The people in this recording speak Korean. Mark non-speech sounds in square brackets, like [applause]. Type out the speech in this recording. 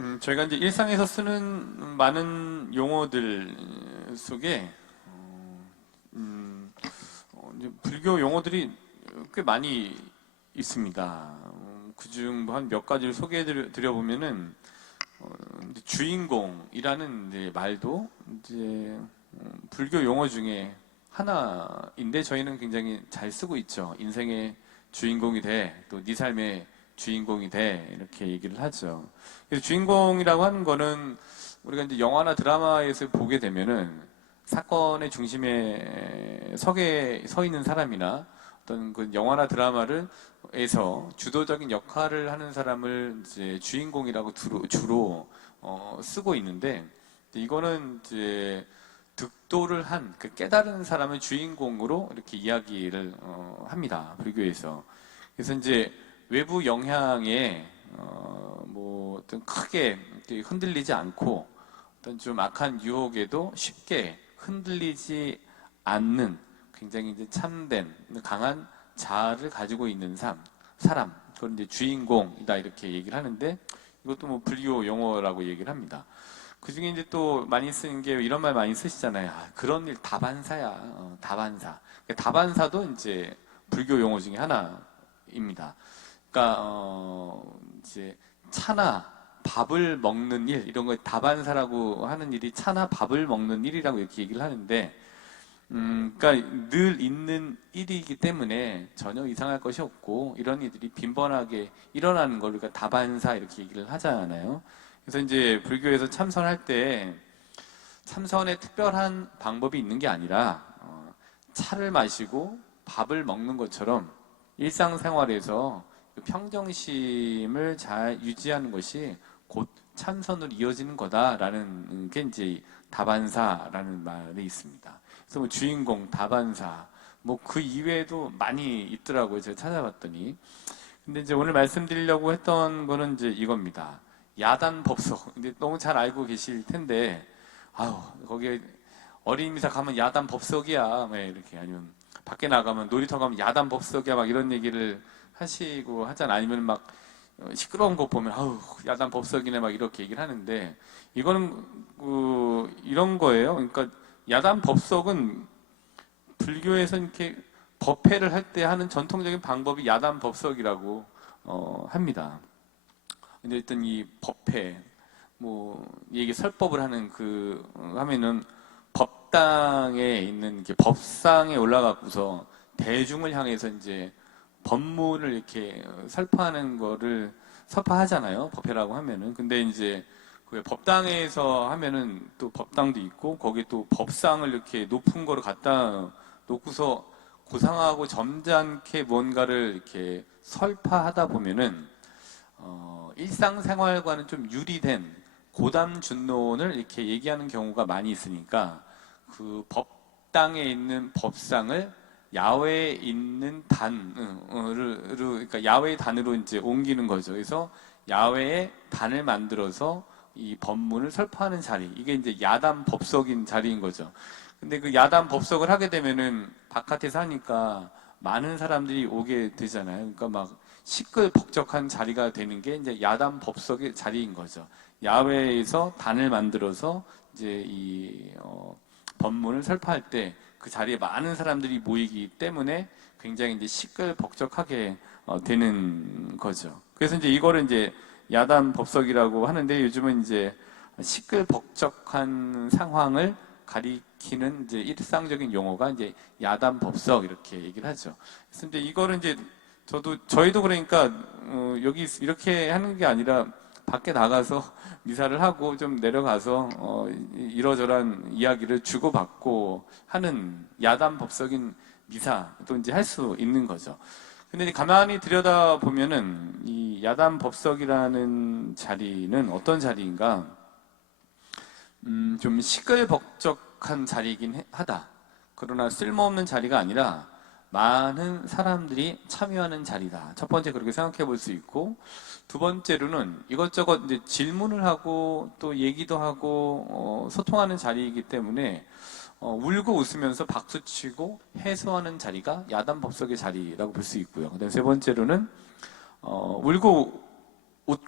음, 저희가 이제 일상에서 쓰는 많은 용어들 속에 어, 음, 어, 이제 불교 용어들이 꽤 많이 있습니다. 그중 뭐 한몇 가지를 소개해 드려 보면은 어, 주인공이라는 이제 말도 이제 음, 불교 용어 중에 하나인데 저희는 굉장히 잘 쓰고 있죠. 인생의 주인공이 돼, 또 네 삶의 주인공이 돼. 이렇게 얘기를 하죠. 그래서 주인공이라고 하는 거는 우리가 이제 영화나 드라마에서 보게 되면은 사건의 중심에 서게 서 있는 사람이나 어떤 그 영화나 드라마를 에서 주도적인 역할을 하는 사람을 이제 주인공이라고 주로, 주로 어, 쓰고 있는데 이거는 이제 득도를 한 그 깨달은 사람을 주인공으로 이렇게 이야기를 어, 합니다. 불교에서. 그래서 이제 외부 영향에 어, 뭐 어떤 크게 흔들리지 않고 어떤 좀 악한 유혹에도 쉽게 흔들리지 않는 굉장히 이제 참된 강한 자아를 가지고 있는 삶, 사람 그건 이제 주인공이다 이렇게 얘기를 하는데 이것도 뭐 불교 용어라고 얘기를 합니다. 그 중에 이제 또 많이 쓰는 게 이런 말 많이 쓰시잖아요. 아, 그런 일 다반사야, 어, 다반사. 그러니까 다반사도 이제 불교 용어 중에 하나입니다. 그러니까 어, 이제 차나 밥을 먹는 일 이런 거 다반사라고 하는 일이 차나 밥을 먹는 일이라고 이렇게 얘기를 하는데 음, 그러니까 늘 있는 일이기 때문에 전혀 이상할 것이 없고 이런 일들이 빈번하게 일어나는 걸 우리가 다반사 이렇게 얘기를 하잖아요. 그래서 이제 불교에서 참선할 때 참선에 특별한 방법이 있는 게 아니라 어, 차를 마시고 밥을 먹는 것처럼 일상생활에서 그 평정심을 잘 유지하는 것이 곧 참선으로 이어지는 거다라는 게 이제 다반사라는 말이 있습니다. 그래서 뭐 주인공, 다반사, 뭐 그 이외에도 많이 있더라고요. 제가 찾아봤더니. 근데 이제 오늘 말씀드리려고 했던 거는 이제 이겁니다. 야단 법석. [laughs] 근데 너무 잘 알고 계실 텐데, 아유, 거기에 어린 미사 가면 야단 법석이야. 뭐 이렇게 아니면 밖에 나가면 놀이터 가면 야단 법석이야. 막 이런 얘기를 하시고 하잖아. 아니면 막 시끄러운 거 보면 아우 야단 법석이네 막 이렇게 얘기를 하는데 이거는 그 이런 거예요. 그러니까 야단 법석은 불교에서 이렇게 법회를 할 때 하는 전통적인 방법이 야단 법석이라고 어, 합니다. 근데 일단 이 법회 뭐 이게 설법을 하는 그 어, 하면은 법당에 있는 법상에 올라가고서 대중을 향해서 이제 법문을 이렇게 설파하는 거를 설파하잖아요. 법회라고 하면은. 근데 이제 그 법당에서 하면은 또 법당도 있고 거기 또 법상을 이렇게 높은 거를 갖다 놓고서 고상하고 점잖게 뭔가를 이렇게 설파하다 보면은 어, 일상생활과는 좀 유리된 고담 준론을 이렇게 얘기하는 경우가 많이 있으니까 그 법당에 있는 법상을 야외에 있는 단으로 그러니까 야외 단으로 이제 옮기는 거죠. 그래서 야외에 단을 만들어서 이 법문을 설파하는 자리 이게 이제 야단 법석인 자리인 거죠. 근데 그 야단 법석을 하게 되면은 바깥에서 하니까 많은 사람들이 오게 되잖아요. 그러니까 막 시끌벅적한 자리가 되는 게 이제 야단 법석의 자리인 거죠. 야외에서 단을 만들어서 이제 이 어, 법문을 설파할 때 그 자리에 많은 사람들이 모이기 때문에 굉장히 이제 시끌벅적하게 어, 되는 거죠. 그래서 이제 이거를 이제 야단 법석이라고 하는데 요즘은 이제 시끌벅적한 상황을 가리키는 이제 일상적인 용어가 이제 야단 법석 이렇게 얘기를 하죠. 그래서 이제 이거를 이제 저도 저희도 그러니까 어, 여기 이렇게 하는 게 아니라 밖에 나가서 [laughs] 미사를 하고 좀 내려가서 어, 이러저러한 이야기를 주고받고 하는 야단 법석인 미사도 이제 할 수 있는 거죠. 근데 가만히 들여다 보면은 이 야단 법석이라는 자리는 어떤 자리인가? 음, 좀 시끌벅적한 자리이긴 하다. 그러나 쓸모없는 자리가 아니라 많은 사람들이 참여하는 자리다. 첫 번째 그렇게 생각해 볼 수 있고, 두 번째로는 이것저것 이제 질문을 하고 또 얘기도 하고 어, 소통하는 자리이기 때문에 어, 울고 웃으면서 박수치고 해소하는 자리가 야단 법석의 자리라고 볼 수 있고요. 그다음 세 번째로는 어, 울고